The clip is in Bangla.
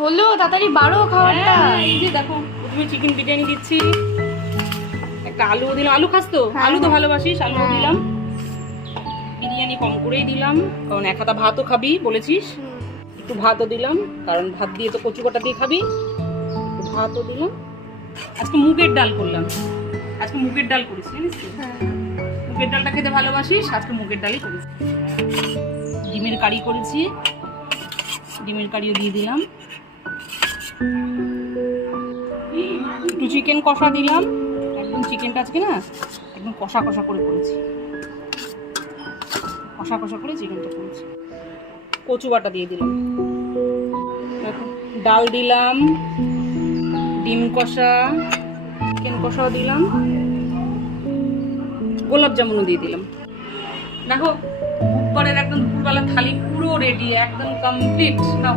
হলো তাড়াতাড়ি বাড়ো খাবারটা। এই যে দেখো প্রথমে চিকেন বিরিয়ানি দিচ্ছি, একটা আলু দিলাম। আলু খাস তো? আলু তো ভালোবাসিস, আলু দিলাম। বিরিয়ানি কম করেই দিলাম, কারণ এক হাতা ভাতও খাবি বলেছিস। একটু ভাতও দিলাম, কারণ ভাত দিয়ে তো কচু কটা দিয়ে খাবি। একটু ভাতও দিলাম। আজকে মুগের ডাল করলাম, আজকে মুগের ডাল করিস জানিস তো? মুগের ডালটা খেতে ভালোবাসিস, আজকে মুগের ডালই করিস। ডিমের কারি করেছি, ডিমের কারিও দিয়ে দিলাম। একটু চিকেন কষা দিলাম, একদম চিকেনটা আজকে না একদম কষা কষা করে করেছি, কষা কষা করে চিকেনটা করেছি। কচু বাটা দিয়ে দিলাম, ডাল দিলাম, ডিম কষা, চিকেন কষাও দিলাম, গোলাপ জামুনও দিয়ে দিলাম। দেখো উপরের একদম দুপুরবেলা থালি পুরো রেডি, একদম কমপ্লিট। নাও